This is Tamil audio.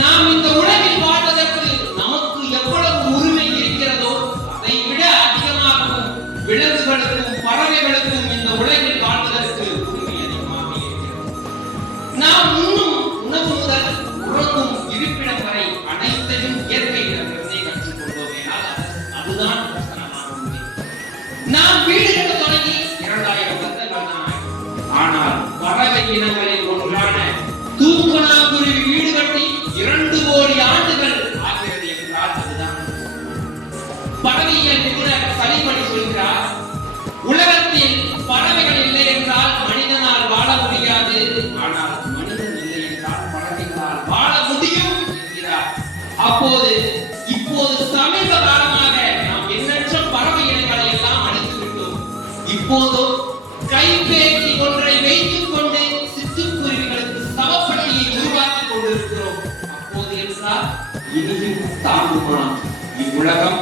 நாம் இந்த உலகில் வாழ்வதற்கு நமக்கு எவ்வளவு உரிமை இருக்கிறதோ அதை விட அதிகமாகவும் விலங்குகளுக்கும் பறவைகளுக்கும் இந்த உலகில் வாழ்வதற்கு உரிமை அதிகமாக இருக்கிறது. நாம் உண்ணும் உணவு முதல் உறங்கும் இருப்பிடம் வரை அனைத்தையும் இயற்கையிடமிருந்தே கற்றுக்கொண்டோமேனால் அதுதான் பிரச்சனமான உண்மை. நாம் வீடு கட்ட தொடங்கி 2000 வருடங்கள் தான். ஆனால் பறவை இனங்களில் ஒன்றான தூக்கணாங்குருவி வீடு கட்டி 2 கோடி ஆண்டுகள் ஆகிறது என்றால் அதுதான். பறவையியல் நிபுணர் சலிமணி சொல்கிறார், உலகத்தில் பறவைகள் இல்லை என்றால் மனிதனால் வாழ முடியாது, ஆனால் மனிதன் இல்லை என்றால் பறவைகளால் வாழ முடியும் என்கிறார். இப்போது சமீப காலமாக நாம் எண்ணற்ற பறவை இனங்களை எல்லாம் அழித்து விட்டோம். இப்போது கைபேசி ஒன்றை வைத்துக் கொண்டு சிட்டுக்குருவிகளுக்கு சவப்பட்டியை உருவாக்கி கொண்டிருக்கிறோம். அப்போது என்றால் இனியும் தாங்குமா இவ்வுலகம்?